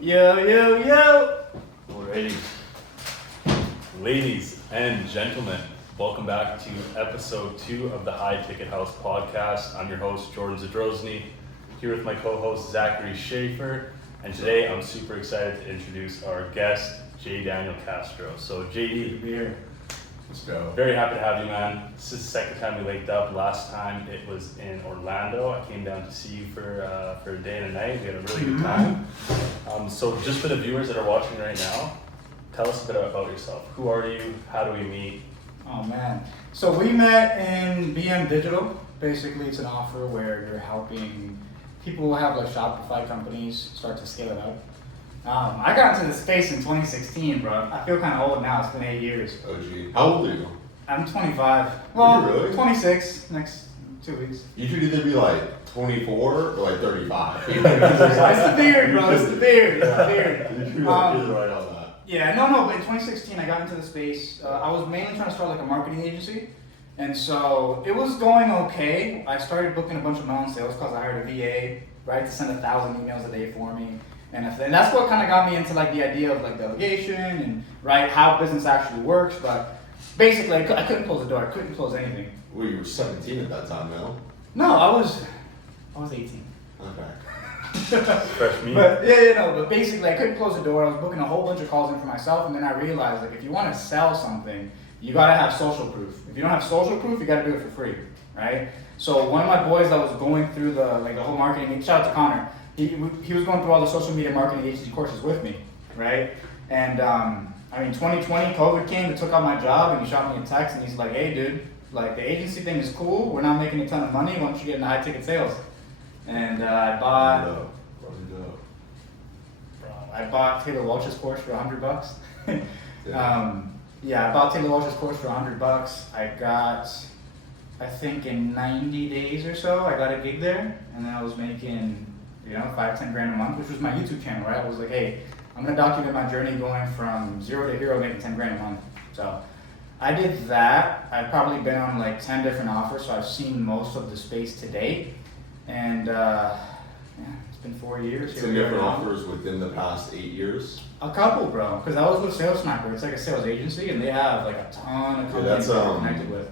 Yo, yo, yo! Alrighty. Ladies and gentlemen, welcome back to episode 2 of the High Ticket House podcast. I'm your host, Jordan Zadrozny, here with my co-host, Zachary Schaefer. And today I'm super excited to introduce our guest, Jaydaniel Castro. So JD, Here. Let's go. very happy to have you, man. This is the second time we linked up. Last time it was in Orlando. I came down to see you for a day and a night. We had a really good time. So just for the viewers that are watching right now, tell us a bit about yourself. Who are you? How do we meet? Oh man. So we met in BM Digital. Basically, it's an offer where you're helping people who have like Shopify companies start to scale it up. I got into the space in 2016, bro. I feel kind of old now. It's been 8 years. OG. How old are you? I'm 25. Are you really? 26 next 2 weeks. You should either be like 24 or like 35. It's the beard, bro. It's the beard. It's the beard. You're right on that. Yeah, no, but in 2016 I got into the space. I was mainly trying to start like a marketing agency. And so it was going okay. I started booking a bunch of non-sales calls. I hired a VA, right, to send 1,000 emails a day for me. And that's what kind of got me into like the idea of like delegation and right how business actually works. But basically I couldn't close the door. I couldn't close anything. Well, you were 17 at that time, no? No, I was 18. Okay. Fresh meat. But but basically I couldn't close the door. I was booking a whole bunch of calls in for myself, and then I realized like if you want to sell something, you gotta have social proof. If you don't have social proof, you gotta do it for free, right? So one of my boys that was going through the whole marketing, shout out to Connor, he was going through all the social media marketing agency courses with me, right? And 2020, COVID came, it took out my job, and he shot me a text, and he's like, hey dude, like the agency thing is cool, we're not making a ton of money, why don't you get into high ticket sales? And I bought Taylor Welch's course for $100. I bought Taylor Welch's course for $100. I got, I think in 90 days or so, I got a gig there, and then I was making, $5-10 grand a month, which was my YouTube channel, right? I was like, hey, I'm gonna document my journey going from zero to hero, making 10 grand a month. So I did that. I've probably been on like 10 different offers, so I've seen most of the space to date. And it's been 4 years. Some different offers within the past 8 years? A couple, bro. Because I was with Sales Sniper. It's like a sales agency, and they have like a ton of companies that I'm connected with.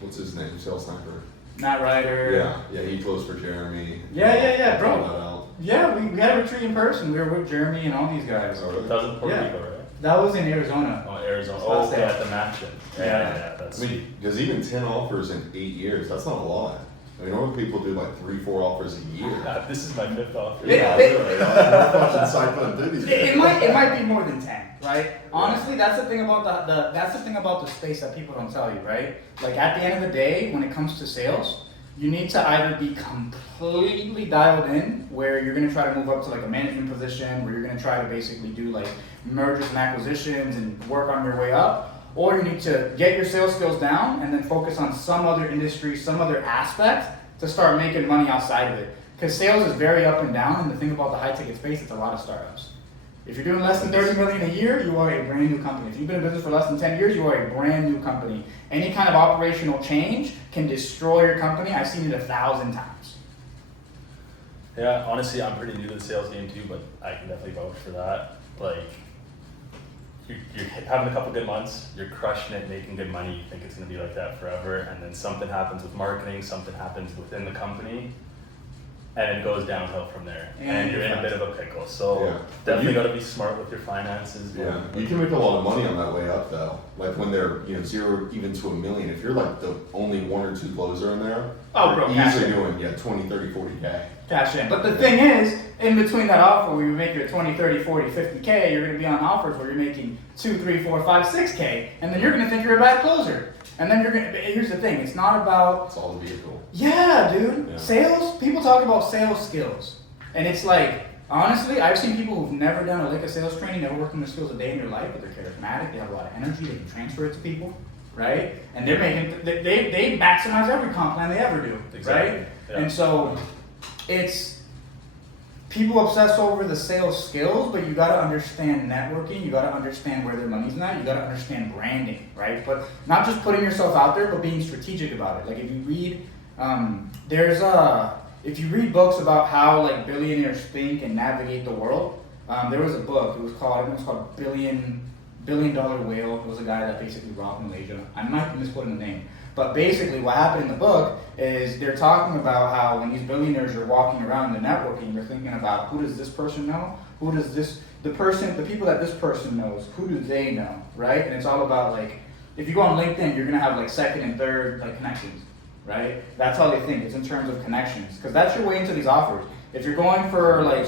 What's his name? Sales Sniper. Matt Ryder. Yeah, he closed for Jeremy. Yeah, bro. That out. Yeah, we had a retreat in person. We were with Jeremy and all these guys. Oh, really? That was in Puerto Rico, right? That was in Arizona. Oh, Arizona. So Oh, that's okay, it. at the mansion. Yeah, that's Because even 10 offers in 8 years, that's not a lot. I mean, normally people do like 3-4 offers a year. This is my 5th offer. Yeah, really. I'm watching side fun do these It might be more than 10, right? Honestly, that's the thing about the space that people don't tell you, right? Like at the end of the day, when it comes to sales, you need to either be completely dialed in, where you're gonna try to move up to like a management position, where you're gonna try to basically do like mergers and acquisitions and work on your way up, or you need to get your sales skills down and then focus on some other industry, some other aspect to start making money outside of it. Because sales is very up and down, and the thing about the high ticket space, it's a lot of startups. If you're doing less than 30 million a year, you are a brand new company. If you've been in business for less than 10 years, you are a brand new company. Any kind of operational change can destroy your company. I've seen it 1,000 times. Yeah, honestly, I'm pretty new to the sales game too, but I can definitely vouch for that. Like, you're having a couple good months, you're crushing it, making good money, you think it's going to be like that forever, and then something happens with marketing, something happens within the company, and it goes downhill from there, and you're in a bit of a pickle. So Yeah. definitely got to be smart with your finances. Yeah, you can make a lot of money on that way up though. Like when they're 0 even to $1 million, if you're like the only 1 or 2 closer in there, Oh, bro, you're cash easily in. doing 20, 30, 40K. Cash in. But the thing is, in between that offer where you make your 20, 30, 40, 50K, you're going to be on offers where you're making 2, 3, 4, 5, 6K, and then you're going to think you're a bad closer. And then here's the thing, it's not about, It's all the vehicle. yeah, dude, Yeah. sales, people talk about sales skills. And it's like, honestly, I've seen people who've never done a lick of sales training, never worked on their skills a day in their life, but they're charismatic, they have a lot of energy, they can transfer it to people, right? And they're making, they maximize every comp plan they ever do, Exactly. right? Yeah. And so, it's, people obsess over the sales skills, but you gotta understand networking, you gotta understand where their money's at, you gotta understand branding, right? But not just putting yourself out there, but being strategic about it. Like if you read, if you read books about how like billionaires think and navigate the world, There was a book. It was called Billion Dollar Whale. It was a guy that basically robbed Malaysia. I might be misquoting the name. But basically what happened in the book is they're talking about how when these billionaires are walking around the networking, they're thinking about who does this person know? Who does the people that this person knows, who do they know, right? And it's all about like, if you go on LinkedIn, you're gonna have like second and third like connections, right? That's how they think, it's in terms of connections. Because that's your way into these offers. If you're going for like,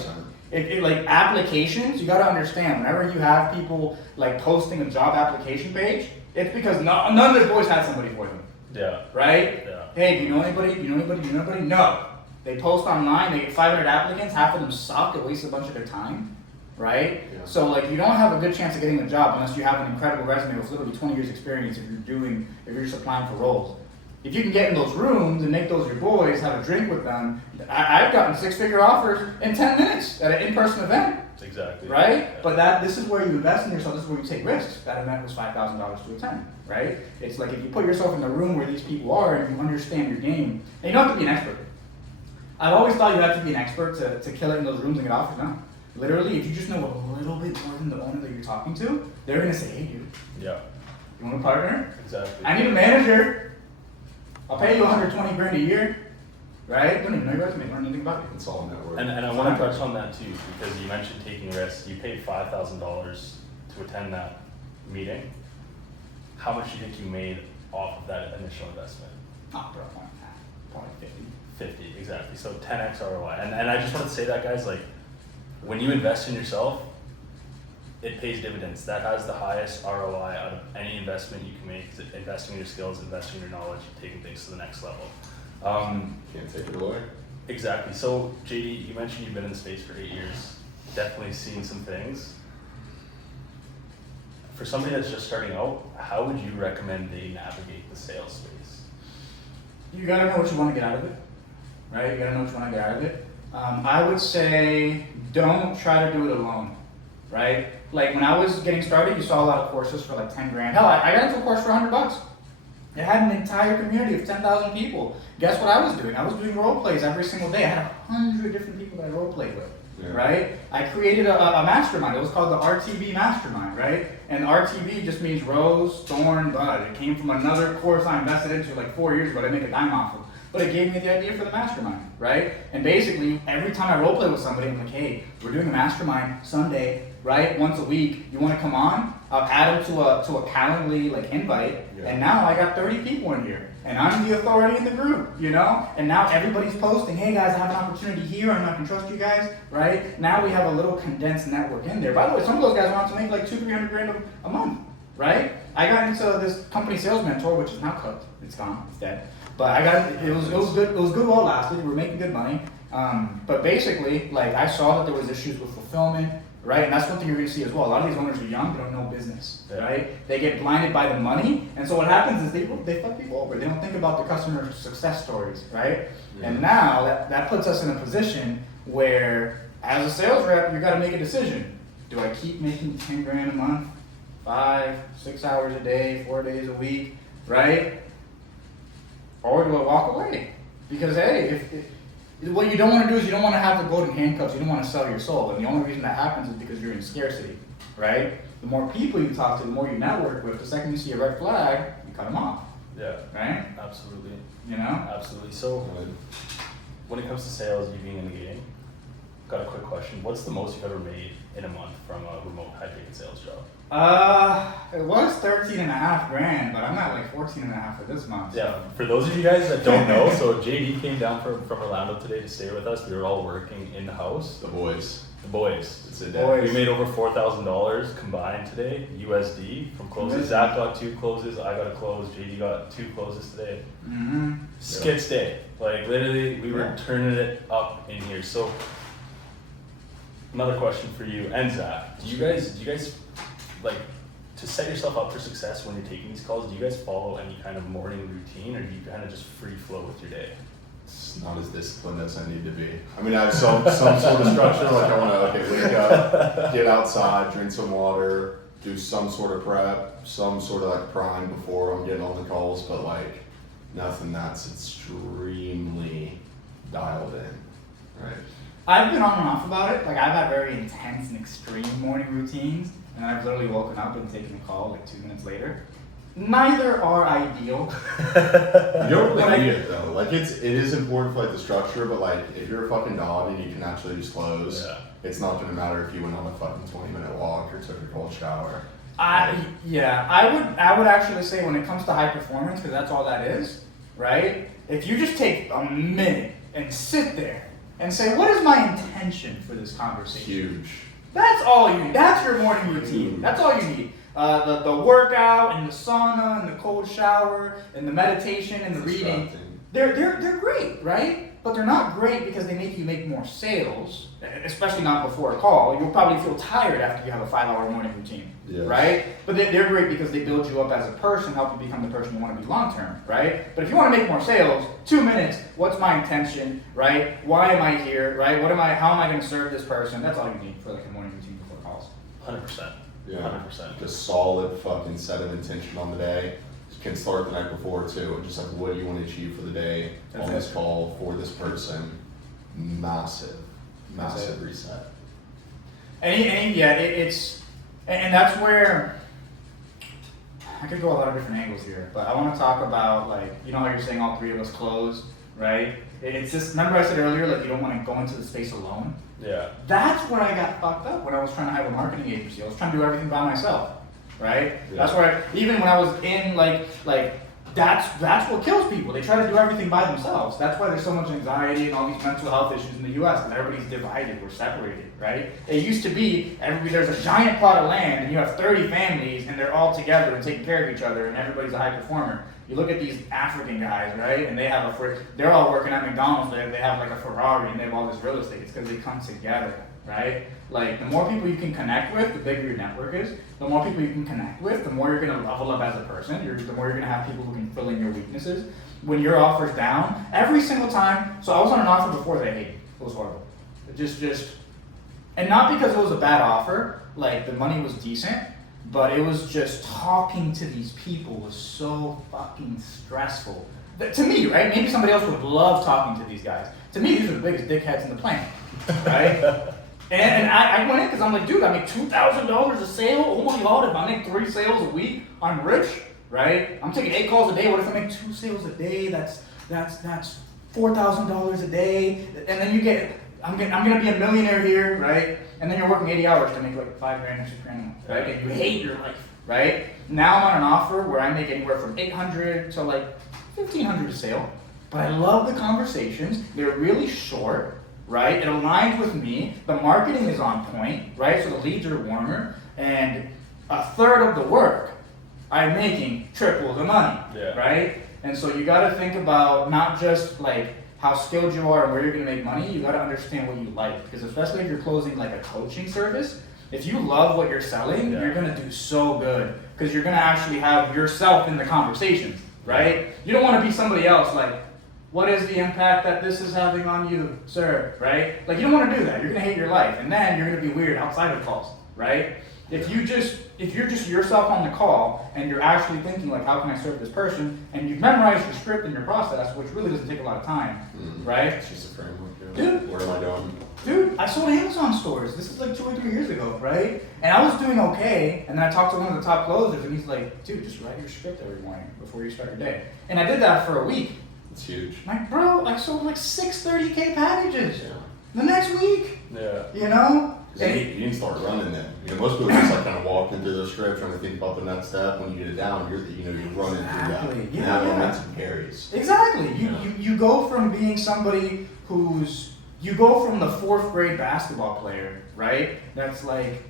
like applications, you gotta understand, whenever you have people like posting a job application page, it's because none of their boys had somebody for them. Yeah. Right? Yeah. Hey, do you know anybody? Do you know anybody? Do you know anybody? No. They post online, they get 500 applicants, half of them suck, it wastes a bunch of their time. Right? Yeah. So like you don't have a good chance of getting a job unless you have an incredible resume with literally 20 years experience if you're just applying for roles. If you can get in those rooms and make those your boys, have a drink with them, I've gotten 6-figure offers in 10 minutes at an in-person event. Exactly. Right? Yeah. But this is where you invest in yourself, this is where you take risks. That event was $5,000 to attend, right? It's like if you put yourself in the room where these people are and you understand your game, and you don't have to be an expert. I've always thought you have to be an expert to kill it in those rooms and get offers. No. Literally, if you just know a little bit more than the owner that you're talking to, they're gonna say, hey dude, Yeah. you want a partner? Exactly. I need a manager. I'll pay you 120 grand a year. Right? Don't even know your resume, learn anything about it. It's all network. And I want to touch on that too, because you mentioned taking risks. You paid $5,000 to attend that meeting. How much do you think you made off of that initial investment? Oh, bro, probably 50. 50, exactly. So 10x ROI. And I just want to say that, guys, like, when you invest in yourself, it pays dividends. That has the highest ROI out of any investment you can make. Investing in your skills, investing in your knowledge, taking things to the next level. Can't take it away. Exactly. So, JD, you mentioned you've been in the space for 8 years. Definitely seen some things. For somebody that's just starting out, how would you recommend they navigate the sales space? You gotta know what you want to get out of it, right? You gotta know what you want to get out of it. I would say don't try to do it alone, right? Like when I was getting started, you saw a lot of courses for like 10 grand. Hell, I got into a course for $100. It had an entire community of 10,000 people. Guess what I was doing? I was doing role plays every single day. I had 100 different people that I role played with, right? I created a mastermind. It was called the RTB Mastermind, right? And RTB just means Rose, Thorn, Bud. It came from another course I invested into like 4 years ago to make a dime off of. But it gave me the idea for the mastermind, right? And basically, every time I role play with somebody, I'm like, hey, we're doing a mastermind Sunday, right? Once a week. You want to come on? I'll add them to a Calendly like invite, and now I got 30 people in here, and I'm the authority in the group, you know? And now everybody's posting, hey guys, I have an opportunity here, I'm not gonna trust you guys, right? Now we have a little condensed network in there. By the way, some of those guys want to make like 200-300 grand a month, right? I got into this company sales mentor, which is now cooked. It's gone, it's dead. But it was good. It was good while it lasted. We were making good money. But basically, like I saw that there was issues with fulfillment, right? And that's one thing you're going to see as well. A lot of these owners are young; they don't know business, right? They get blinded by the money, and so what happens is they fuck people over. They don't think about the customer success stories, right? Yeah. And now that puts us in a position where, as a sales rep, you got to make a decision. Do I keep making 10 grand a month, 5-6 hours a day, 4 days a week, right? Or do I walk away? Because hey, if what you don't want to do is you don't want to have the golden handcuffs. You don't want to sell your soul, and the only reason that happens is because you're in scarcity, right? The more people you talk to, the more you network with. The second you see a red flag, you cut them off. Yeah. Right. Absolutely. You know. Absolutely. So, when it comes to sales, you being in the game, got a quick question. What's the most you've ever made in a month from a remote high-paid sales job? It was 13.5 grand, but I'm at like 14.5 for this month. Yeah, for those of you guys that don't know, so JD came down from Orlando today to stay with us. We were all working in the house. The boys. It's a day. We made over $4,000 combined today, USD, from closes. Zach got 2 closes, I got a close, JD got 2 closes today. Mm-hmm. Skits day. Like literally, we were turning it up in here. So, another question for you and Zach. Do you guys like to set yourself up for success when you're taking these calls? Do you guys follow any kind of morning routine, or do you kind of just free flow with your day? It's not as disciplined as I need to be. I mean, I have some sort of structure. Like I want to wake up, get outside, drink some water, do some sort of prep, some sort of like prime before I'm getting on the calls, but like nothing that's extremely dialed in, right? I've been on and off about it. Like I've had very intense and extreme morning routines, and I've literally woken up and taken a call like 2 minutes later. Neither are ideal. You don't really need it though. Like it is important for like the structure, but like if you're a fucking dog and you can actually just close, it's not gonna matter if you went on a fucking 20-minute walk or took a cold shower. I would actually say when it comes to high performance, because that's all that is, right? If you just take a minute and sit there and say, what is my intention for this conversation? Huge. That's all you need. That's your morning routine. That's all you need. The workout and the sauna and the cold shower and the meditation and the reading, they're great, right? But they're not great because they make you make more sales, especially not before a call. You'll probably feel tired after you have a 5-hour morning routine, right? But they're great because they build you up as a person, help you become the person you want to be long term, right? But if you want to make more sales, 2 minutes, what's my intention, right? Why am I here, right? How am I going to serve this person? That's all you need for like a morning routine before calls. 100%. Yeah. 100%. Just solid fucking set of intention on the day. You can start the night before too. Just like what do you want to achieve for the day on this call for this person. Massive reset. It's that's where I could go a lot of different angles here, but I want to talk about like, you know how you're saying all three of us close, right? It's just, remember I said earlier, like you don't want to go into the space alone? Yeah. That's where I got fucked up when I was trying to have a marketing agency. I was trying to do everything by myself, right? Yeah. That's where, even when I was in like that's what kills people. They try to do everything by themselves. That's why there's so much anxiety and all these mental health issues in the US, because everybody's divided, we're separated, right? It used to be, there's a giant plot of land and you have 30 families and they're all together and taking care of each other and everybody's a high performer. You look at these African guys, right? And they have they're all working at McDonald's, they have like a Ferrari and they have all this real estate. It's because they come together, right? Like the more people you can connect with, the bigger your network is. The more people you can connect with, the more you're gonna level up as a person. The more you're gonna have people who can fill in your weaknesses. When your offer's down, every single time, so I was on an offer before that I hated. It was horrible. And not because it was a bad offer, like the money was decent, but it was just talking to these people was so fucking stressful. To me, right? Maybe somebody else would love talking to these guys. To me, these are the biggest dickheads in the planet, right? And I went in because I'm like, dude, I make $2,000 a sale. Oh my God, if I make 3 sales a week, I'm rich, right? I'm taking 8 calls a day. What if I make 2 sales a day? That's $4,000 a day. And then I'm gonna be a millionaire here, right? And then you're working 80 hours to make like $5 grand or $6 grand, right? And you hate your life, right? Now I'm on an offer where I make anywhere from $800 to like $1,500 a sale. But I love the conversations. They're really short, right? It aligns with me. The marketing is on point, right? So the leads are warmer. And a third of the work, I'm making triple the money, right? And so you got to think about not just like how skilled you are and where you're going to make money. You got to understand what you like, because especially if you're closing like a coaching service, if you love what you're selling, you're going to do so good, because you're going to actually have yourself in the conversations, right? You don't want to be somebody else like, what is the impact that this is having on you, sir, right? Like you don't want to do that. You're going to hate your life, and then you're going to be weird outside of calls, right? If you're just yourself on the call and you're actually thinking like, how can I serve this person? And you've memorized your script and your process, which really doesn't take a lot of time, right? It's just a framework. Dude, where am I going? Dude, I sold Amazon stores. This is like 2 or 3 years ago, right? And I was doing okay. And then I talked to one of the top closers, and he's like, dude, just write your script every morning before you start your day. And I did that for a week. It's huge. Like, bro, I sold like 6 30K packages the next week. Yeah. You know? You didn't start running then. You know, most people just like kind of walking through the script trying to think about the next step. When you get it down, you're running through that. Yeah, now momentum carries. Exactly. You go from being somebody you go from the 4th grade basketball player, right? That's like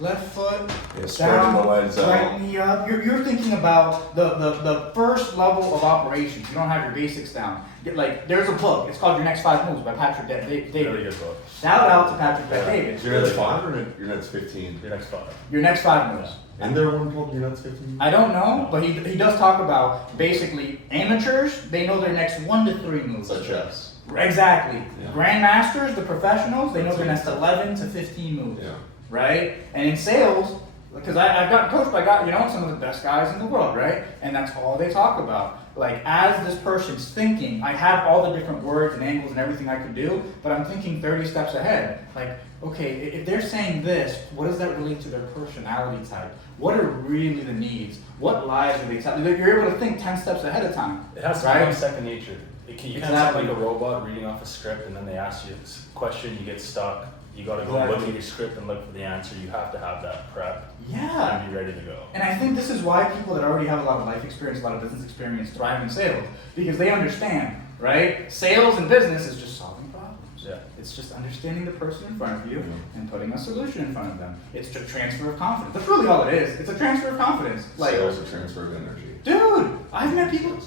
left foot down, right knee up. You're thinking about the first level of operations. You don't have your basics down. Like there's a book. It's called Your Next 5 Moves by Patrick David. Really good book. Shout out to Patrick David. Is your next 5 or your next 15? Your next 5. Your Next 5 Moves. Isn't there one called Your Next 15? I don't know, but he does talk about basically amateurs. They know their next 1 to 3 moves. Such as. Exactly. Yeah. Grandmasters, the professionals, they know their next 11 to 15 moves. Yeah. Right? And in sales, Because I've gotten coached by some of the best guys in the world, right? And that's all they talk about. Like, as this person's thinking, I have all the different words and angles and everything I could do, but I'm thinking 30 steps ahead. Like, okay, if they're saying this, what does that relate to their personality type? What are really the needs? What lies are they telling? You're able to think 10 steps ahead of time. It has to right? become second nature. You can't sound like a robot reading off a script and then they ask you a question, you get stuck. You gotta go look at your script and look for the answer. You have to have that prep. Yeah. And be ready to go. And I think this is why people that already have a lot of life experience, a lot of business experience, thrive in sales. Because they understand, right? Sales and business is just solving problems. Yeah. It's just understanding the person in front of you and putting a solution in front of them. It's just transfer of confidence. That's really all it is. It's a transfer of confidence. Like, sales, a transfer of energy. Dude, I've met people,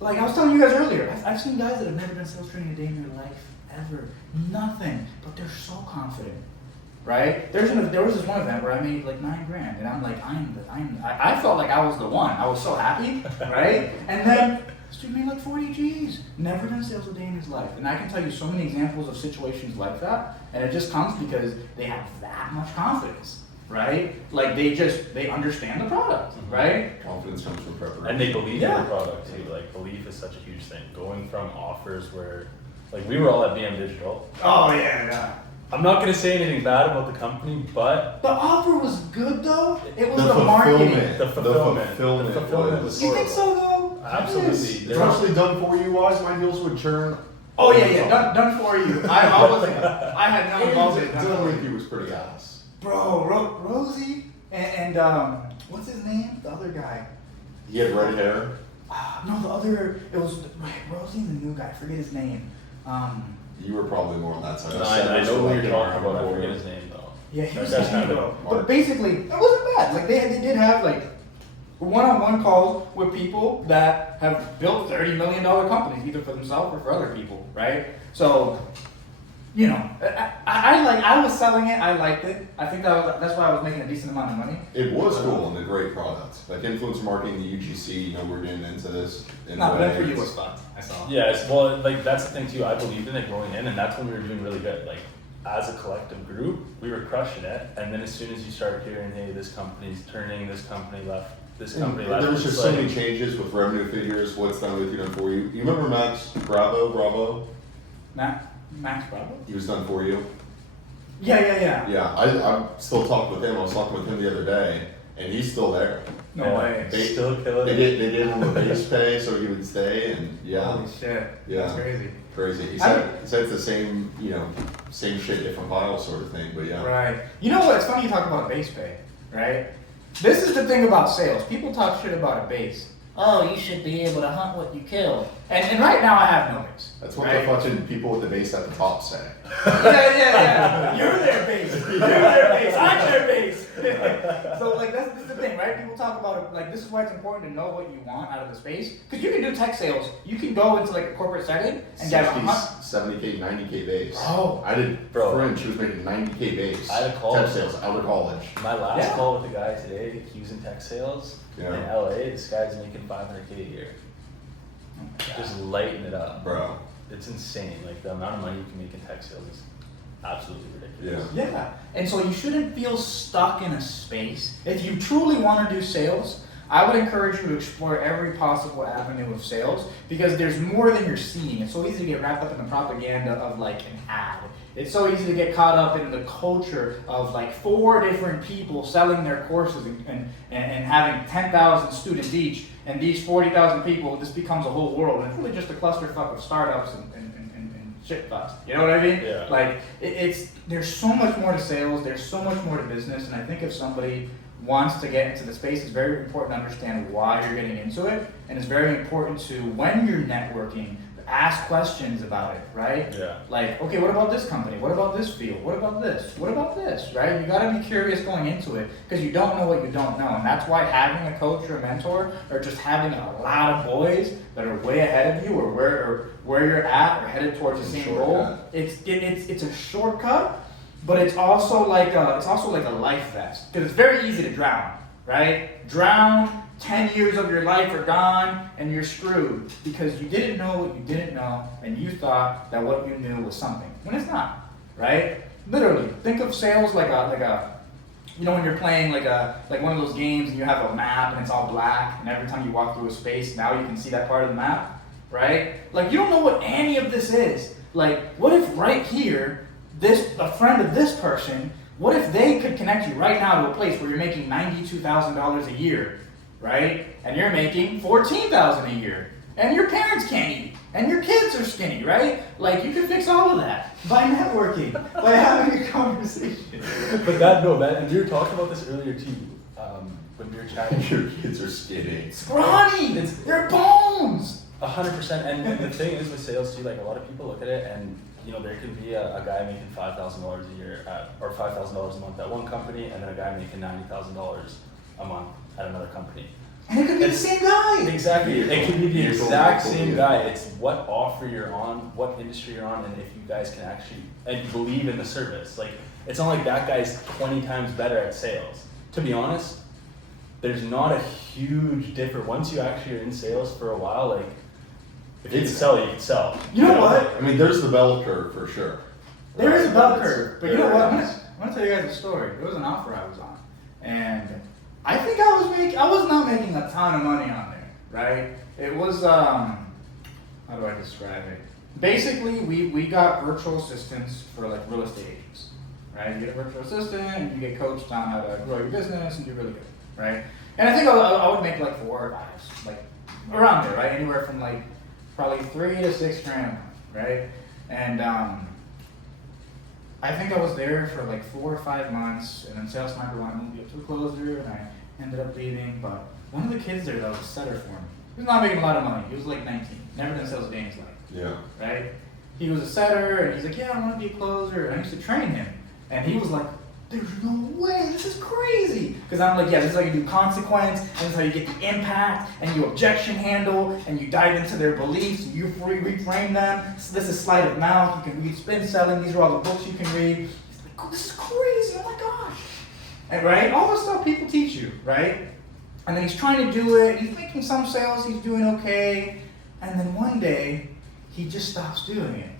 like I was telling you guys earlier, I've seen guys that have never done sales training a day in their life, ever. Nothing. But they're so confident. Right? There was this one event where I made like $9,000, and I'm like, I felt like I was the one. I was so happy, right? And then this dude made like 40 G's. Never done sales a day in his life. And I can tell you so many examples of situations like that, and it just comes because they have that much confidence, right? Like they understand the product, right? Confidence comes from preparation. And they believe in the product too. Like, belief is such a huge thing. Going from offers where, like, we were all at BM Digital. Oh yeah. I'm not going to say anything bad about the company, but The offer was good though. It was The the marketing. the fulfillment was You think so though? Absolutely. Yes. Especially done for you wise, my deals would churn. Oh yeah, done for you. I had no involvement. Dealing with you was pretty ass. Bro, Rosie and what's his name? The other guy. He had red hair. No, the other. It was Rosie and the new guy. I forget his name. You were probably more on that side. I know who you're talking about. I forget his name though. Yeah, he was That's a kind of hero. But basically, it wasn't bad. Like they did have like one-on-one calls with people that have built $30 million companies, either for themselves or for other people, right? So, you know, I was selling it. I liked it. I think that's why I was making a decent amount of money. It was cool and a great product. Like influencer marketing, the UGC, you know, we're getting into this. No, but for you was fun. I saw. Yes, well, like that's the thing too. I believed in it going in, and that's when we were doing really good. Like as a collective group, we were crushing it. And then as soon as you start hearing, hey, this company's turning, this company left, this company left. There was it's just so many changes with revenue figures. What's done with you, done for you. You remember Max Bravo? Max Bravo? He was done for you. Yeah. Yeah, I still talked with him. I was talking with him the other day, and he's still there. No way. They still killing They it. gave him a base pay so he would stay, and yeah. Holy shit. Yeah. That's crazy. Crazy. He said it's the same, you know, same shit, different file sort of thing, but yeah. Right. You know what? It's funny you talk about a base pay, right? This is the thing about sales. People talk shit about a base. Oh, you should be able to hunt what you kill. And right now I have no base. That's what right? the fucking people with the base at the top say. Yeah. You're their base. You're their base. I'm their base. So like that's the thing, right? People talk about it, like this is why it's important to know what you want out of the space. Because you can do tech sales. You can go into like a corporate setting and get 70K, 90K base. Bro. I did French, she was making 90K base. I had a call. Tech sales, out of college. My last call with a guy today, he was in tech sales in LA. This guy's making $500K a year. Just lighting it up, Bro. It's insane. Like the amount of money you can make in tech sales is absolutely ridiculous. Yeah. And so you shouldn't feel stuck in a space. If you truly want to do sales, I would encourage you to explore every possible avenue of sales because there's more than you're seeing. It's so easy to get wrapped up in the propaganda of like an ad. It's so easy to get caught up in the culture of like 4 different people selling their courses and having 10,000 students each. And these 40,000 people, this becomes a whole world. And it's really just a clusterfuck of startups and shit bust. You know what I mean? Yeah. Like there's so much more to sales. There's so much more to business. And I think if somebody wants to get into the space, it's very important to understand why you're getting into it. And it's very important to, when you're networking, ask questions about it, right? Yeah. Like, okay, what about this company? What about this field? What about this? What about this, right? You gotta be curious going into it because you don't know what you don't know. And that's why having a coach or a mentor or just having a lot of boys that are way ahead of you or where you're at or headed towards the same goal, it's a shortcut, but it's also like a life vest because it's very easy to drown, right? Drown. 10 years of your life are gone and you're screwed because you didn't know what you didn't know and you thought that what you knew was something when it's not, right? Literally, think of sales like a you know when you're playing like one of those games and you have a map and it's all black and every time you walk through a space now you can see that part of the map, right? Like you don't know what any of this is. Like what if right here, a friend of this person, what if they could connect you right now to a place where you're making $92,000 a year, right? And you're making $14,000 a year, and your parents can't eat, and your kids are skinny, right? Like you can fix all of that by networking, by having a conversation. But that, and we were talking about this earlier too, when we were chatting. Your kids are skinny. Scrawny, they're bones. 100%, and the thing is with sales too, like a lot of people look at it and you know there can be a guy making $5,000 a year or $5,000 a month at one company, and then a guy making $90,000 a month at another company. And it could be the same guy. Exactly, it could be the exact same guy. It's what offer you're on, what industry you're on, and if you guys can actually and you believe in the service. Like it's not like that guy's 20 times better at sales. To be honest, there's not a huge difference once you actually are in sales for a while. Like if you can sell, you can sell. You know what? I mean, there's the bell curve for sure. There is a bell curve, but you know what? I'm There is. gonna tell you guys a story. There was an offer I was on, and I think I was not making a ton of money on there, right? It was how do I describe it? Basically, we got virtual assistants for like real estate agents, right? You get a virtual assistant, and you get coached on how to grow your business and do really good, right? And I think I would make like 4 or 5, like around there, right? Anywhere from like probably 3 to 6 grand a month, right? And I think I was there for like 4 or 5 months, and then sales sniper wanted to move me up to a closer, and I ended up leaving. But one of the kids there that was a setter for me, he was not making a lot of money. He was like 19, never done sales a day in his life. Yeah. Right? He was a setter, and he's like, yeah, I want to be a closer. And I used to train him, and he was like, there's no way, this is crazy. Because I'm like, yeah, this is how you do consequence, and this is how you get the impact, and you objection handle, and you dive into their beliefs, and you reframe them. So this is sleight of mouth, you can read spin selling, these are all the books you can read. He's like, oh, this is crazy, oh my gosh. And right, all the stuff people teach you, right? And then he's trying to do it, he's making some sales, he's doing okay, and then one day, he just stops doing it.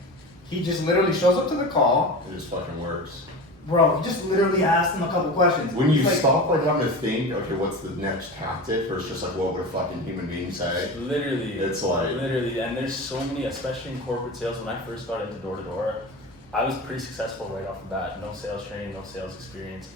He just literally shows up to the call. It just fucking works. Bro, he just literally asked him a couple questions. When you He's like, stop like having to think, okay, what's the next tactic, or it's just like, what would a fucking human being say? Literally. It's like... Literally, and there's so many, especially in corporate sales, when I first got into door-to-door, I was pretty successful right off the bat. No sales training, no sales experience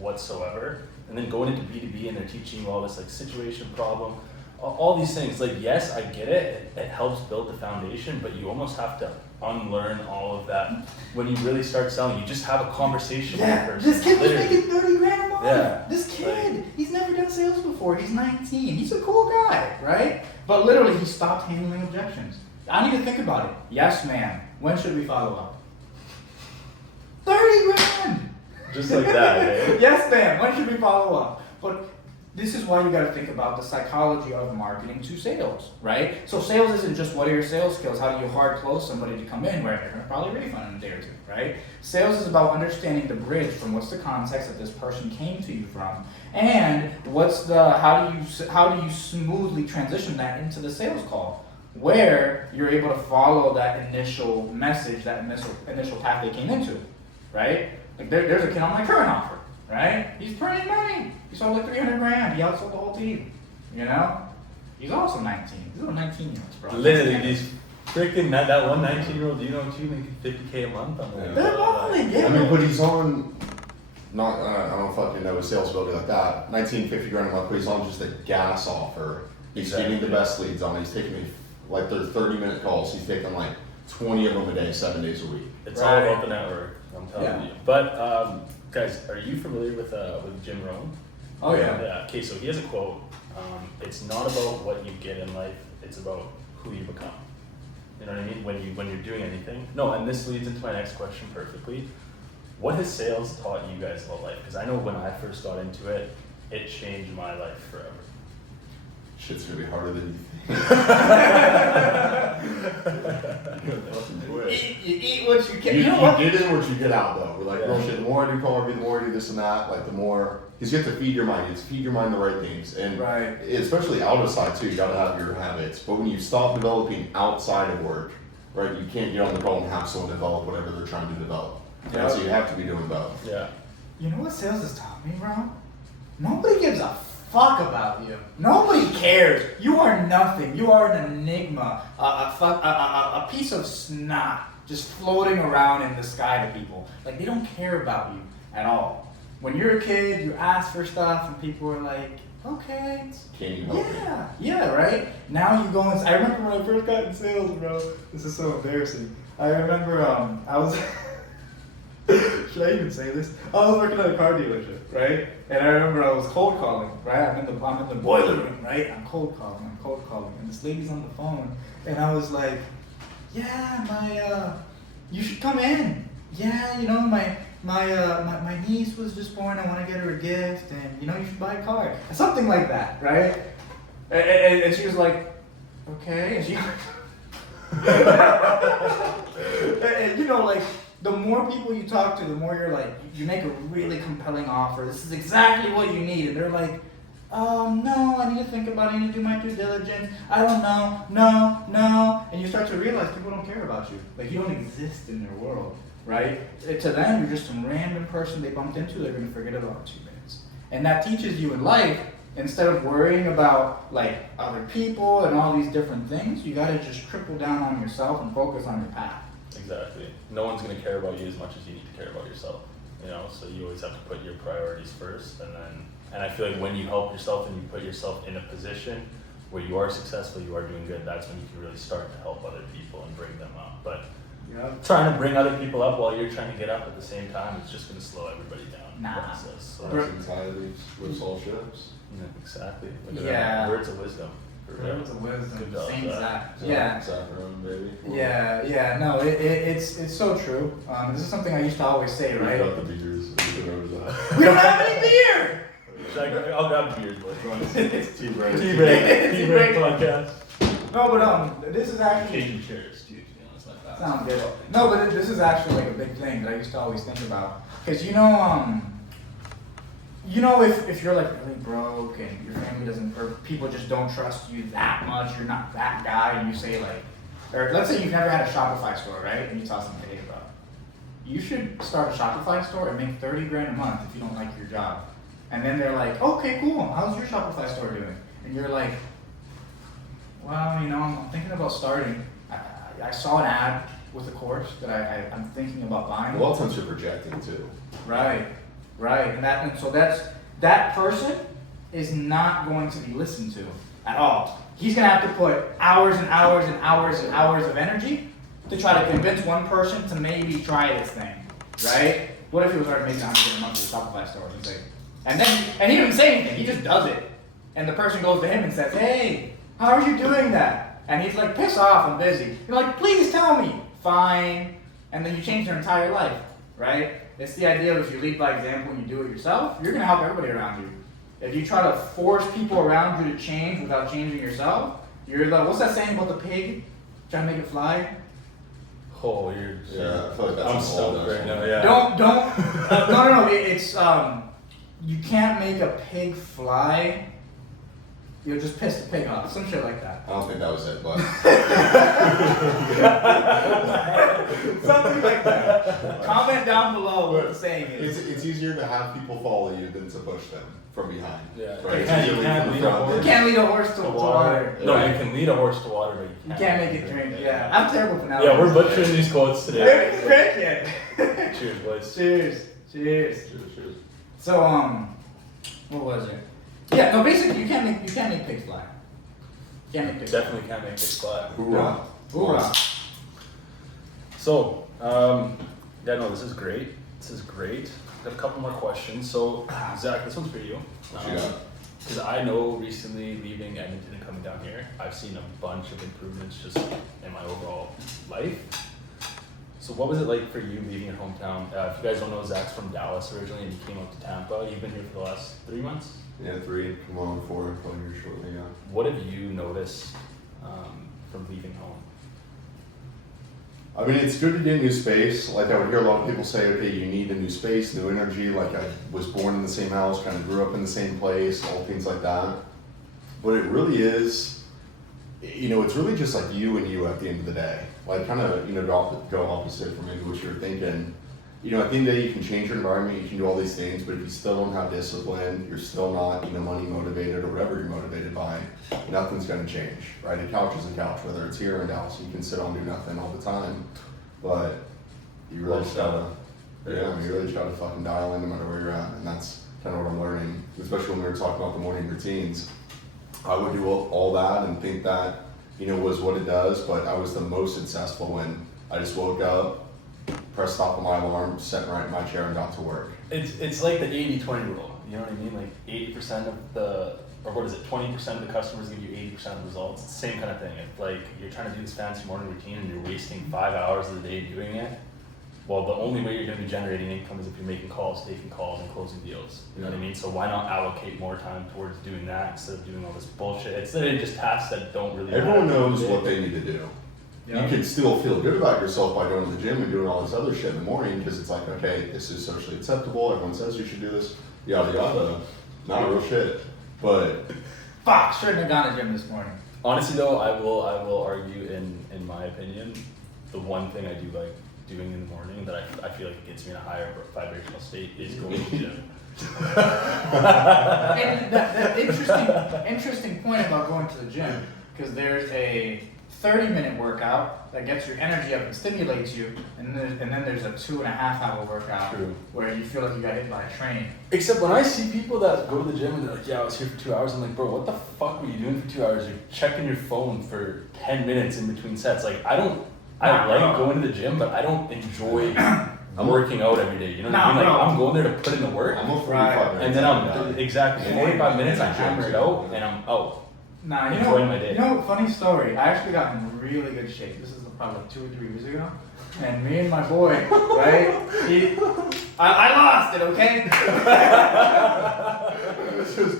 whatsoever. And then going into B2B and they're teaching you all this like situation, problem, all these things. Like, yes, I get it. It helps build the foundation, but you almost have to unlearn all of that. When you really start selling, you just have a conversation with the person. This kid was Literally. making 30 grand a month. Yeah. This kid, he's never done sales before. He's 19. He's a cool guy, right? But literally, he stopped handling objections. I need to think about it. Yes, ma'am. When should we follow up? 30 grand. Just like that, eh? Yes, ma'am. When should we follow up? But this is why you got to think about the psychology of marketing to sales, right? So sales isn't just what are your sales skills, how do you hard close somebody to come in where they're going to probably refund in a day or two, right? Sales is about understanding the bridge from what's the context that this person came to you from, and how do you smoothly transition that into the sales call, where you're able to follow that initial message, that initial path they came into, right? Like there's a kid on my current offer, right? He's printing money. He sold like 300 grand. He outsold the whole team. You know? He's also 19. These little 19-year-olds, bro. Literally, these freaking that one 19-year-old, you know, too, making $50K a month. I'm like, They're balling, yeah. I mean, but he's on, not, I don't fucking know his sales ability like that, 1950 grand a month, but he's on just a gas offer. He's Exactly. getting the best leads on it. He's taking me, like, their 30-minute calls. He's taking like 20 of them a day, 7 days a week. It's Right. all about the network, I'm telling Yeah. you. But guys, are you familiar with Jim Rohn? Oh, yeah. Yeah. Okay, so he has a quote. It's not about what you get in life; it's about who you become. You know what I mean? When you're doing anything. No, and this leads into my next question perfectly. What has sales taught you guys about life? Because I know when I first got into it, it changed my life forever. Shit's gonna be harder than you think. You eat what you can. You You know what? get in what you get out, though. We're like, Yeah. real shit. The more I do call the more I do this and that, like the more, because you have to feed your mind. It's feed your mind the right things, and Right. especially out of side too. You got to have your habits. But when you stop developing outside of work, right, you can't get on the call and have someone develop whatever they're trying to develop. Yeah. Right? So you have to be doing both. Yeah. You know what sales has taught me, bro? Nobody gives a fuck about you. Nobody cares. You are nothing. You are an enigma. A piece of snot just floating around in the sky to people. Like, they don't care about you at all. When you're a kid, you ask for stuff and people are like, okay. Can you help me? Yeah, right? Now you go and I remember when I first got in sales, bro. This is so embarrassing. I remember I was should I even say this? I was working at a car dealership, right? And I remember I was cold calling, right? I'm in the boiler room, right? I'm cold calling, and this lady's on the phone, and I was like, yeah, you should come in. Yeah, you know, my niece was just born. I want to get her a gift, and you know, you should buy a car, something like that, right? And she was like, okay, and she, and you know, like, the more people you talk to, the more you're like, you make a really compelling offer. This is exactly what you need. And they're like, no, I need to think about it. I need to do my due diligence. I don't know. No. And you start to realize people don't care about you. Like, you don't exist in their world, right? To them, you're just some random person they bumped into. They're going to forget about in 2 minutes. And that teaches you in life, instead of worrying about, like, other people and all these different things, you got to just triple down on yourself and focus on your path. Exactly. No one's going to care about you as much as you need to care about yourself. You know, so you always have to put your priorities first, and I feel like when you help yourself and you put yourself in a position where you are successful, you are doing good, that's when you can really start to help other people and bring them up. But trying to bring other people up while you're trying to get up at the same time, it's just going to slow everybody down. Nah. Process. So Entirely lifts all ships. yeah, exactly. Yeah. Words of wisdom. Words of wisdom. Good job, Same Zach. exact. Yeah. Saffron, baby. Yeah. No, it's so true. This is something I used to always say, right? We've got the beers. We remember that. We don't have any beer. I'll grab the beers, boys. It's Tea break. T-Break podcast. No, but this is actually Cajun cheers, too, to be honest. Like that. sounds good. No, but this is actually like a big thing that I used to always think about. Because you know, if you're like really broke and your family doesn't, or people just don't trust you that much, you're not that guy, and you say like, or let's say you've never had a Shopify store, right? And you tell somebody, hey, bro, you should start a Shopify store and make $30,000 a month if you don't like your job. And then they're like, okay, cool. How's your Shopify store doing? And you're like, well, you know, I'm thinking about starting. I saw an ad with a course that I'm thinking about buying. A lot of times you're projecting too. Right. And so that person is not going to be listened to at all. He's going to have to put hours and hours and hours and hours of energy to try to convince one person to maybe try this thing, right? What if he was already making $100 a month with a Shopify store? And he didn't say anything. He just does it. And the person goes to him and says, hey, how are you doing that? And he's like, piss off, I'm busy. You're like, please tell me. Fine. And then you change their entire life, right? It's the idea of if you lead by example and you do it yourself, you're going to help everybody around you. If you try to force people around you to change without changing yourself, you're like, what's that saying about the pig? Trying to make it fly? Oh, you're. Yeah, I feel like that's I'm an stoked old right national. now, yeah. No. It's you can't make a pig fly. You'll just piss the pig off. Some shit like that. I don't think that was it, but Something like that. Comment down below what the saying is. it's easier to have people follow you than to push them from behind. Yeah. Right? You can't- It's easier you can't from lead the a front. horse. You can't lead a horse to water. No, Right. you can lead a horse to water, but You can't make it drink. Yeah, I'm terrible for now. Yeah, we're butchering these quotes today. It's great, Cheers, boys. Cheers. Cheers. So what was it? Yeah, no. Basically, you can't make pigs fly. You can't make pigs. Definitely can't make pigs fly. Hoorah. Hoorah. So, yeah, no, this is great. Got a couple more questions. So, Zach, this one's for you. What you got? Because I know recently leaving Edmonton and coming down here, I've seen a bunch of improvements just in my overall life. So what was it like for you leaving your hometown? If you guys don't know, Zach's from Dallas originally and he came up to Tampa. You've been here for the last 3 months? Yeah, 3, come on, 4, probably here shortly, yeah. What have you noticed from leaving home? I mean, it's good to get a new space. Like, I would hear a lot of people say, okay, you need a new space, new energy. Like, I was born in the same house, kind of grew up in the same place, all things like that. But it really is, you know, it's really just like you and you at the end of the day. Like, kind of, you know, go opposite from maybe what you were thinking. you know, at the end of the day, you can change your environment, you can do all these things, but if you still don't have discipline, you're still not, you know, money motivated or whatever you're motivated by, nothing's gonna change, right? A couch is a couch, whether it's here or in Dallas, you can sit on and do nothing all the time, but you really just gotta, you really just gotta fucking dial in no matter where you're at, and that's kind of what I'm learning, especially when we were talking about the morning routines. I would do all that and think that, you know, was what it does, but I was the most successful when I just woke up, pressed stop on my alarm, sat right in my chair and got to work. It's like the 80-20 rule, you know what I mean? Like 80% of the, or what is it, 20% of the customers give you 80% of the results. It's the same kind of thing. If like you're trying to do this fancy morning routine and you're wasting 5 hours of the day doing it, well, the only way you're going to be generating income is if you're making calls, taking calls, and closing deals. You know what I mean? So why not allocate more time towards doing that instead of doing all this bullshit? It's literally just tasks that don't really Everyone matter. knows what they need to do. Yeah. You can still feel good about yourself by going to the gym and doing all this other shit in the morning because it's like, okay, this is socially acceptable. Everyone says you should do this. Yada yada. Not real shit. But Fuck, shouldn't have gone to gym this morning. Honestly though, I will argue in my opinion, the one thing I do like doing in the morning that I feel like it gets me in a higher vibrational state is going to the gym. And that interesting point about going to the gym, because there's a 30-minute workout that gets your energy up and stimulates you, and then there's a 2.5-hour workout True. where you feel like you got hit by a train. Except when I see people that go to the gym and they're like, yeah, I was here for 2 hours, I'm like, bro, what the fuck were you doing for 2 hours? You're checking your phone for 10 minutes in between sets. Like, I like going to the gym, but I don't enjoy working out every day. You know what I mean? Like, I'm going there to put in the work, I'm a 45 minutes. and then I'm exactly Yeah. 45 minutes. I Yeah. hammer it out, and I'm out. Nah, you Enjoying my day. You know, funny story. I actually got in really good shape. This is probably like 2 or 3 years ago. And me and my boy, right? I lost it, okay? This is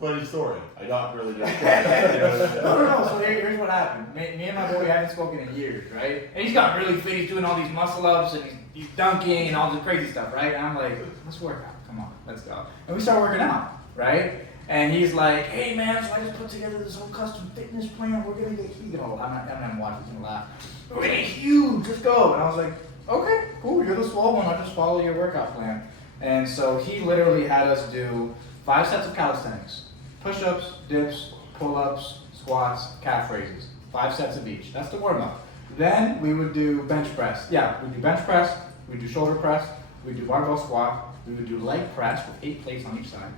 funny story. I got really good. No. So here's what happened. Me and my boy haven't spoken in years, right? And he's got really fit. He's doing all these muscle ups and he's dunking and all this crazy stuff, right? And I'm like, let's work out. Come on, let's go. And we start working out, right? And he's like, hey man, so I just put together this whole custom fitness plan. We're gonna get huge. I'm not watching. He's gonna laugh. We're gonna get huge. Let's go. And I was like, okay, cool. You're the swole one. I'll just follow your workout plan. And so he literally had us do 5 sets of calisthenics: push-ups, dips, pull-ups, squats, calf raises. 5 sets of each. That's the warm-up. Then we would do bench press. Yeah, we'd do bench press. We'd do shoulder press. We'd do barbell squat. We would do leg press with 8 plates on each side.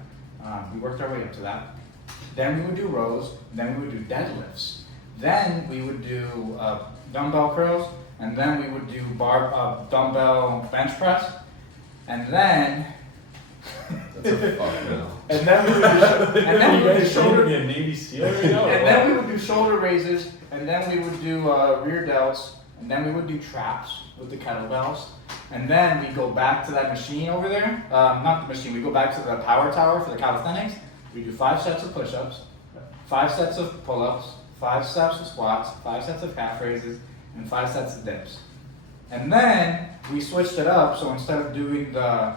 We worked our way up to that. Then we would do rows. Then we would do deadlifts. Then we would do dumbbell curls. And then we would do dumbbell bench press. And then That's a fuck no. and then we would do shoulder. be a Navy SEAL right now? And then we would do shoulder raises, and then we would do rear delts, and then we would do traps with the kettlebells, and then we go back to that machine over there. Not the machine. We go back to the power tower for the calisthenics. We do 5 sets of push-ups, 5 sets of pull-ups, 5 sets of squats, 5 sets of calf raises, and 5 sets of dips. And then we switched it up. So instead of doing the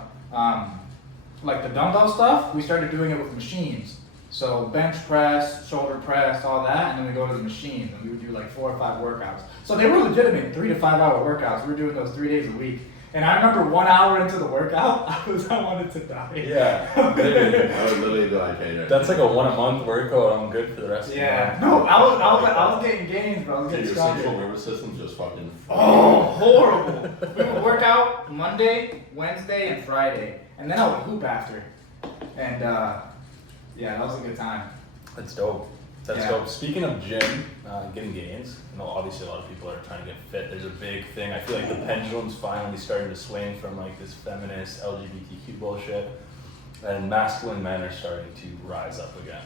like the dumbbell stuff, we started doing it with machines. So bench press, shoulder press, all that, and then we go to the machines and we would do like 4 or 5 workouts. So they were legitimate 3 to 5 hour workouts. We were doing those 3 days a week. And I remember 1 hour into the workout, I wanted to die. Yeah, literally. I would literally be like, hey, That's like a 1 a month workout. I'm good for the rest Yeah. of the No, I was getting gains, bro. I was Dude, getting your central stronger. nervous system's just fucking. Oh, horrible. We would work out Monday, Wednesday, and Friday. And then I would hoop after. And yeah, that was a good time. That's dope. That's Yeah. dope. Speaking of gym, getting gains, you know, obviously a lot of people are trying to get fit. There's a big thing. I feel like the pendulum's finally starting to swing from like this feminist LGBTQ bullshit, and masculine men are starting to rise up again.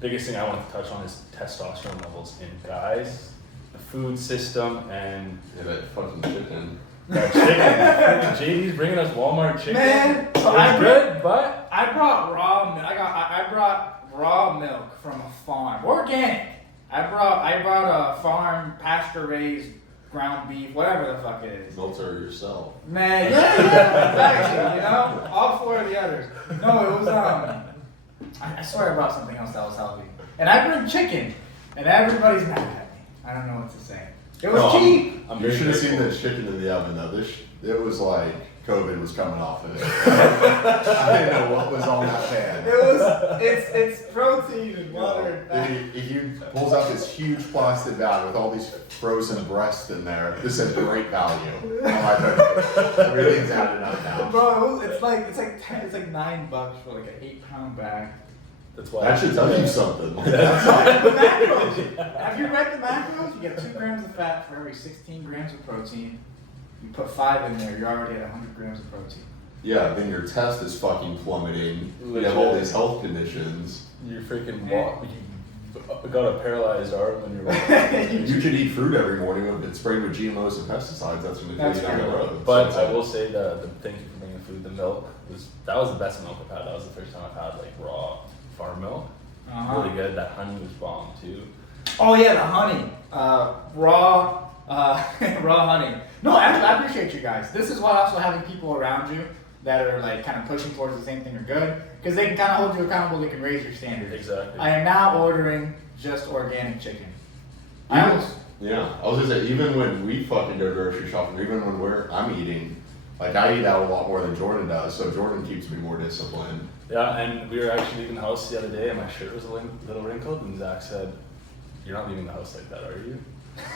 Biggest thing I want to touch on is testosterone levels in guys, the food system, and Yeah, that fucking chicken. that chicken. JD's bringing us Walmart chicken. Man, it's so I good, but I brought raw milk. I brought raw milk from a farm, organic. I brought a farm pasture raised ground beef, whatever the fuck it is. Filter yourself. Man, yeah, exactly. You know, all 4 of the others. No, it was I swear I brought something else that was healthy. And I bring chicken, and everybody's mad at me. I don't know what to say. It was cheap. I'm You very should have seen grateful. the chicken in the oven though. It was like COVID was coming off of it. I didn't know what was on that pan. It's protein and water and fat. He pulls out this huge plastic bag with all these frozen breasts in there. This is great value. I'm like, okay, everything's added up now. Bro, it's like $9 for like an 8-pound bag. That's why. That should tell you something. The macros. Have you read the macros? You get 2 grams of fat for every 16 grams of protein. You put 5 in there, you're already at 100 grams of protein. Yeah, then your test is fucking plummeting. You have all these health conditions. You're freaking you got a paralyzed arm when you're walking. You should eat fruit every morning if it's sprayed with GMOs and pesticides. That's when they down the road. But I will say the thank you for bringing food. The milk was the best milk I've had. That was the first time I've had like raw farm milk. Really good. That honey was bomb too. Oh yeah, the honey. Raw honey. No, actually, I appreciate you guys. This is why also having people around you that are like kind of pushing towards the same thing are good, because they can kind of hold you accountable. They can raise your standards. Exactly. I am now ordering just organic chicken. I was gonna say, even when we fucking go grocery shopping, even when I'm eating, like I eat out a lot more than Jordan does, so Jordan keeps me more disciplined. Yeah, and we were actually leaving the house the other day, and my shirt was a little wrinkled, and Zach said, "You're not leaving the house like that, are you?"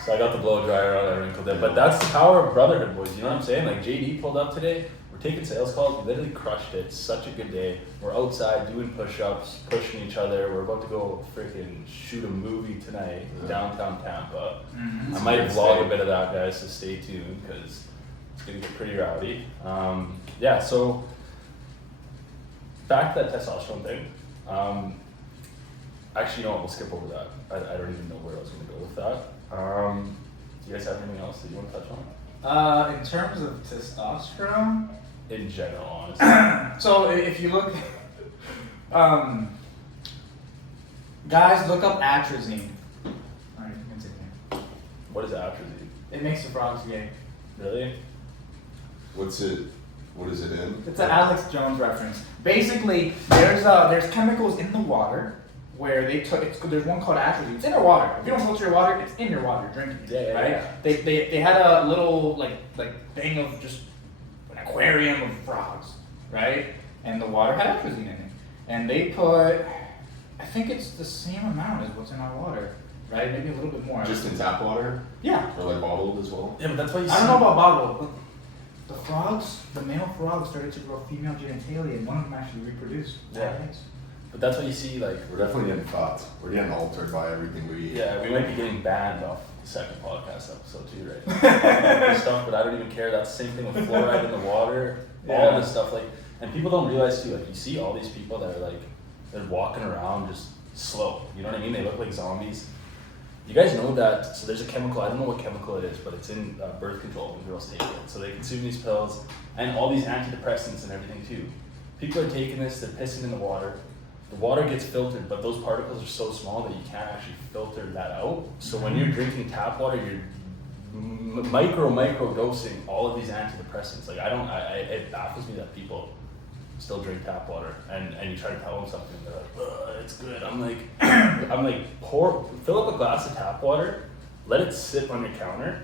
So I got the blow dryer out, I wrinkled it. But that's the power of brotherhood, boys. You know what I'm saying? Like JD pulled up today. We're taking sales calls. We literally crushed it. Such a good day. We're outside doing push-ups, pushing each other. We're about to go freaking shoot a movie tonight downtown Tampa. I might vlog a bit of that, guys. So stay tuned because it's gonna get pretty rowdy. So back to that testosterone thing. Actually, you know what? We'll skip over that. I don't even know where I was gonna go with that. Do you guys have anything else that you want to touch on? In terms of testosterone, In general, honestly. so if you look, guys, look up atrazine. Alright, continue. What is atrazine? It makes the frogs gay. Really? What is it in? It's an Alex Jones reference. Basically, there's chemicals in the water where there's one called atrazine. It's in your water. If you don't filter your water, it's in your water drinking it. Right? Yeah. They had a little like thing of just an aquarium of frogs, right? And the water had atrazine in it. And they put, I think it's the same amount as what's in our water, right? Maybe a little bit more. Just in tap water? Yeah. Or like bottled as well? Yeah, but that's why you I don't know about bottled, but the male frogs started to grow female genitalia, and one of them actually reproduced. Yeah. But that's what you see, like... We're definitely getting fucked. We're getting altered by everything we eat. Yeah, we might be getting banned off the second podcast episode too, right? Stuff, but I don't even care. That's the same thing with fluoride in the water. All this stuff, like... And people don't realize too, like, you see all these people that are like... They're walking around just slow. You know what I mean? They look like zombies. You guys know that, so there's a chemical, I don't know what chemical it is, but it's in birth control when girls take it. So they consume these pills and all these antidepressants and everything too. People are taking this, they're pissing in the water. The water gets filtered, but those particles are so small that you can't actually filter that out. So when you're drinking tap water, you're micro dosing all of these antidepressants. Like it baffles me that people still drink tap water and you try to tell them something and they're like, it's good. I'm like, fill up a glass of tap water, let it sit on your counter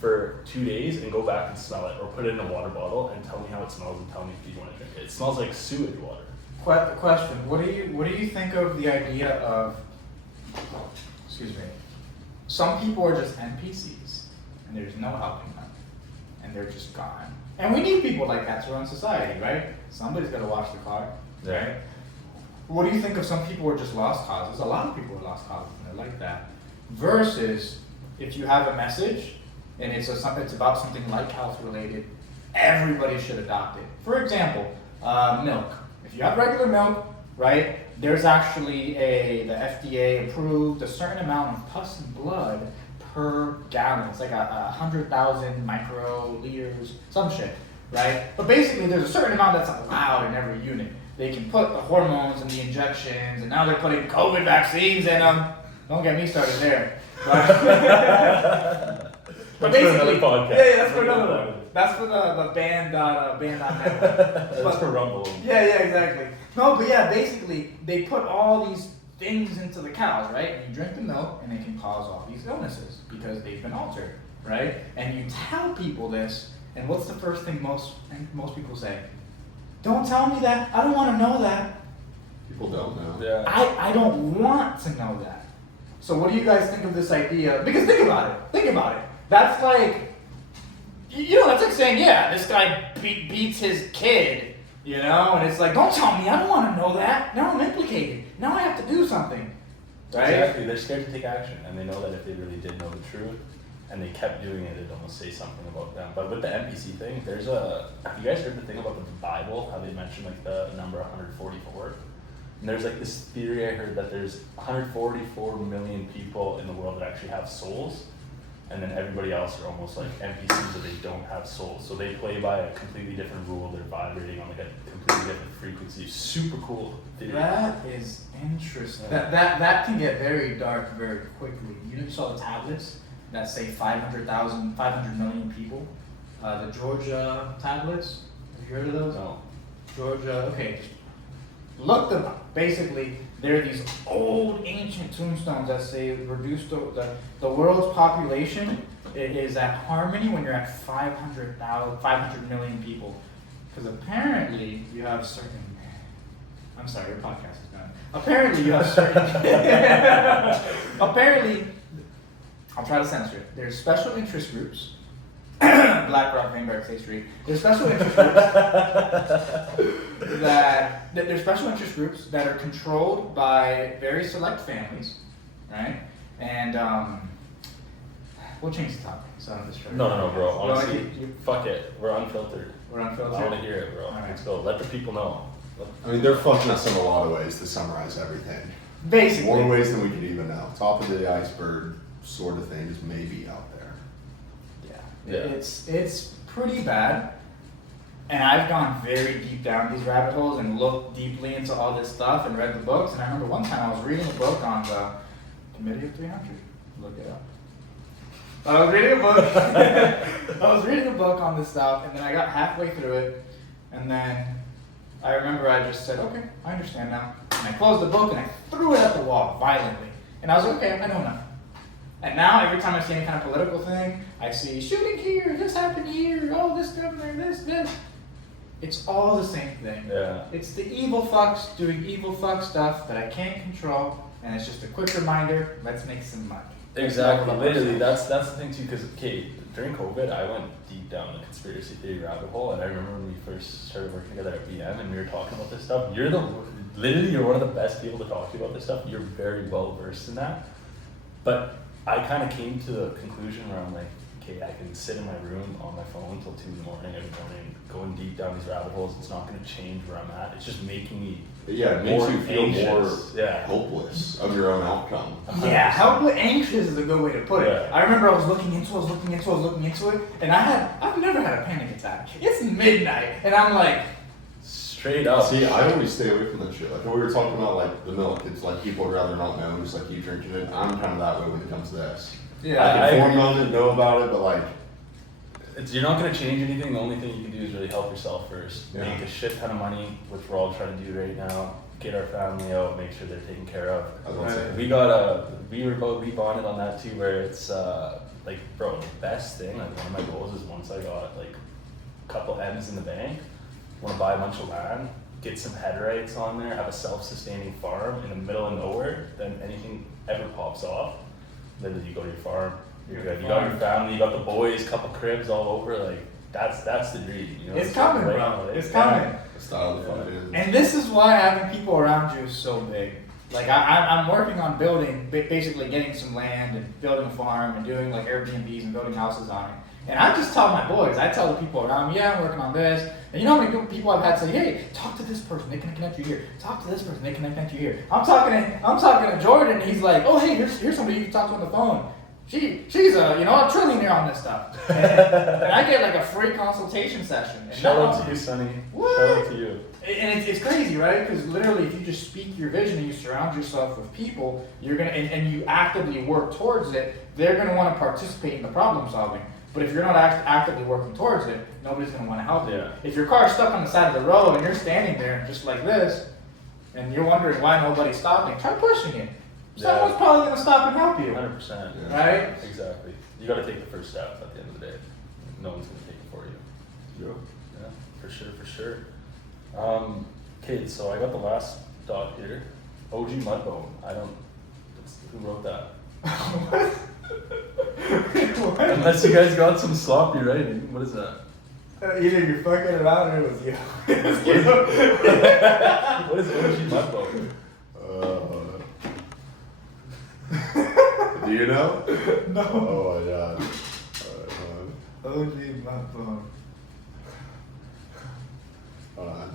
for 2 days and go back and smell it, or put it in a water bottle and tell me how it smells and tell me if you want to drink it. It smells like sewage water. Question: What do you think of the idea of? Excuse me. Some people are just NPCs, and there's no helping them, and they're just gone. And we need people like that to run society, right? Somebody's got to wash the car, right? What do you think of some people who are just lost causes? A lot of people are lost causes, and they're like that. Versus, if you have a message, and it's about something like health related, everybody should adopt it. For example, milk. If you have regular milk, right, there's actually the FDA approved a certain amount of pus and blood per gallon. It's like 100,000 microliters, some shit, right? But basically there's a certain amount that's allowed in every unit. They can put the hormones and the injections, and now they're putting COVID vaccines in them. Don't get me started there. But basically, that's for another one. That's for the band.net. That's for Rumble. Yeah, exactly. No, but yeah, basically, they put all these things into the cows, right? And you drink the milk, and they can cause all these illnesses because they've been altered, right? And you tell people this, And what's the first thing most people say? Don't tell me that. I don't want to know that. People don't know. Yeah. I don't want to know that. So what do you guys think of this idea? Because think about it. That's like, that's like saying, yeah, this guy beats his kid, and it's like, don't tell me, I don't want to know that. Now I'm implicated. Now I have to do something. Right? Exactly. They're scared to take action, and they know that if they really did know the truth, and they kept doing it, it'd almost say something about them. But with the NPC thing, have you guys heard the thing about the Bible, how they mention like the number 144? And there's like this theory I heard that there's 144 million people in the world that actually have souls, and then everybody else are almost like NPCs, or they don't have souls. So they play by a completely different rule. They're vibrating on like a completely different frequency. Super cool theory. That is interesting. That can get very dark very quickly. You saw the tablets that say 500 million people. The Georgia tablets. Have you heard of those? No. Georgia. Okay. Just look them up. Basically, they're these old ancient tombstones that say reduce the world's population is at harmony when you're at 500 million people. Because apparently you have certain. I'm sorry, your podcast is done. Apparently you have certain. Apparently, I'll try to censor it. There's special interest groups. BlackRock, Vanguard, State Street. There's special interest groups there's special interest groups that are controlled by very select families, right? And we'll change the topic. So I'm just trying. No, bro. Honestly, fuck it. We're unfiltered. We're unfiltered. I want to hear it, bro. Right. Let's go. Let the people know. I mean, they're fucking us in a lot of ways to summarize everything. Basically. More ways than we could even know. Top of the iceberg sort of thing is maybe out there. Yeah. It's pretty bad. And I've gone very deep down these rabbit holes and looked deeply into all this stuff and read the books. And I remember one time I was reading a book on the Committee of 300. Look it up. I was reading a book on this stuff, and then I got halfway through it, and then I remember I just said, okay, I understand now. And I closed the book and I threw it at the wall violently. And I was like, okay, I know enough. And now every time I see any kind of political thing, I see shooting here, this happened here, oh, this governor, this. It's all the same thing. Yeah. It's the evil fucks doing evil fuck stuff that I can't control, and it's just a quick reminder, let's make some money. Exactly. Literally, that's the thing too. Because during COVID, I went deep down the conspiracy theory rabbit hole, and I remember when we first started working together at BM, and we were talking about this stuff. You're one of the best people to talk to about this stuff. You're very well versed in that. But I kind of came to the conclusion where I'm like, okay, I can sit in my room on my phone until 2 a.m. every morning, going deep down these rabbit holes. It's not going to change where I'm at. It's just making me It makes you feel anxious. more helpless of your own outcome. Yeah, helpless, anxious is a good way to put it. Yeah. I remember I was looking into it, and I've never had a panic attack. It's midnight, and I'm like, straight up. See, I always stay away from that shit. Like when we were talking about like the milk, it's like people would rather not know, just like you drinking it. I'm kind of that way when it comes to this. yeah, I can agree. form on it, know about it, but like, You're not going to change anything. The only thing you can do is really help yourself first. Yeah. Make a shit ton of money, which we're all trying to do right now. Get our family out, make sure they're taken care of. I was gonna say, We bonded on that too, where it's like, bro, the best thing, like one of my goals is once I got like a couple M's in the bank, I want to buy a bunch of land, get some headrights on there, have a self-sustaining farm in the middle of nowhere, then anything ever pops off, then you go to your farm, you're good. You got your family, you got the boys, couple cribs all over, like that's the dream. You know? it's coming, right bro. now, like, It's coming. the style of the fun is. And this is why having people around you is so big. Like I'm working on building, basically getting some land and building a farm and doing like Airbnbs and building houses on it. And I just tell my boys, I tell the people around me, yeah, I'm working on this. And you know how many people I've had say, hey, talk to this person, they can connect you here. Talk to this person, they can connect you here. I'm talking to Jordan, and he's like, oh, hey, here's somebody you can talk to on the phone. She's a trillionaire on this stuff. And I get like a free consultation session. And Shout out to you, Sonny. What? Shout out to you. And it's crazy, right? Because literally, if you just speak your vision and you surround yourself with people, you're gonna and you actively work towards it, they're gonna want to participate in the problem solving. But if you're not actively working towards it, nobody's gonna want to help you. Yeah. If your car's stuck on the side of the road and you're standing there just like this, and you're wondering why nobody's stopping, try pushing it. Someone's probably gonna stop and help you. 100%. Yeah. Right? Exactly. You got to take the first step at the end of the day. No one's going to take it for you. Yeah. Yeah, for sure. Okay, so I got the last dot here. OG Mudbone. Who wrote that? What? Unless you guys got some sloppy writing. What is that? Either you're fucking it out or it was you. It was you. What is OG Mudbone? Do you know? No. Oh my god. OG my phone. Hold on.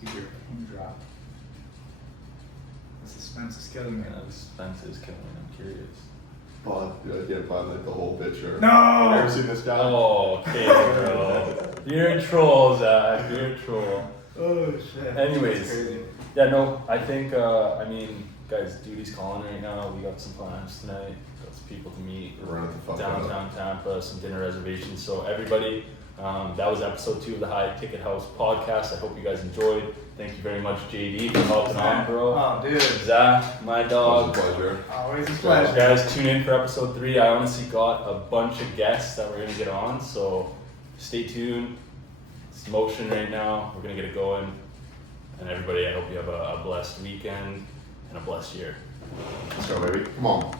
Keep your pin drop. The suspense is killing me. Yeah, the suspense is killing me. I'm curious. But dude, I can't find like the whole picture. No! Have you ever seen this guy? Oh, okay, bro. You're a troll, Zach. You're a troll. Oh shit. Anyways. That's crazy. Yeah, no, I think, guys, duty's calling right now. We got some plans tonight. Got some people to meet. We're at the fuck Downtown Tampa, some dinner reservations. So everybody, that was episode 2 of the High Ticket House podcast. I hope you guys enjoyed. Thank you very much, JD, for helping on, bro. Oh, dude. Zach, my dog. It was a pleasure. Always a pleasure. Guys, tune in for episode 3. I honestly got a bunch of guests that we're gonna get on, so stay tuned. It's in motion right now. We're gonna get it going. And everybody, I hope you have a blessed weekend and a blessed year. Let's go, baby. Come on.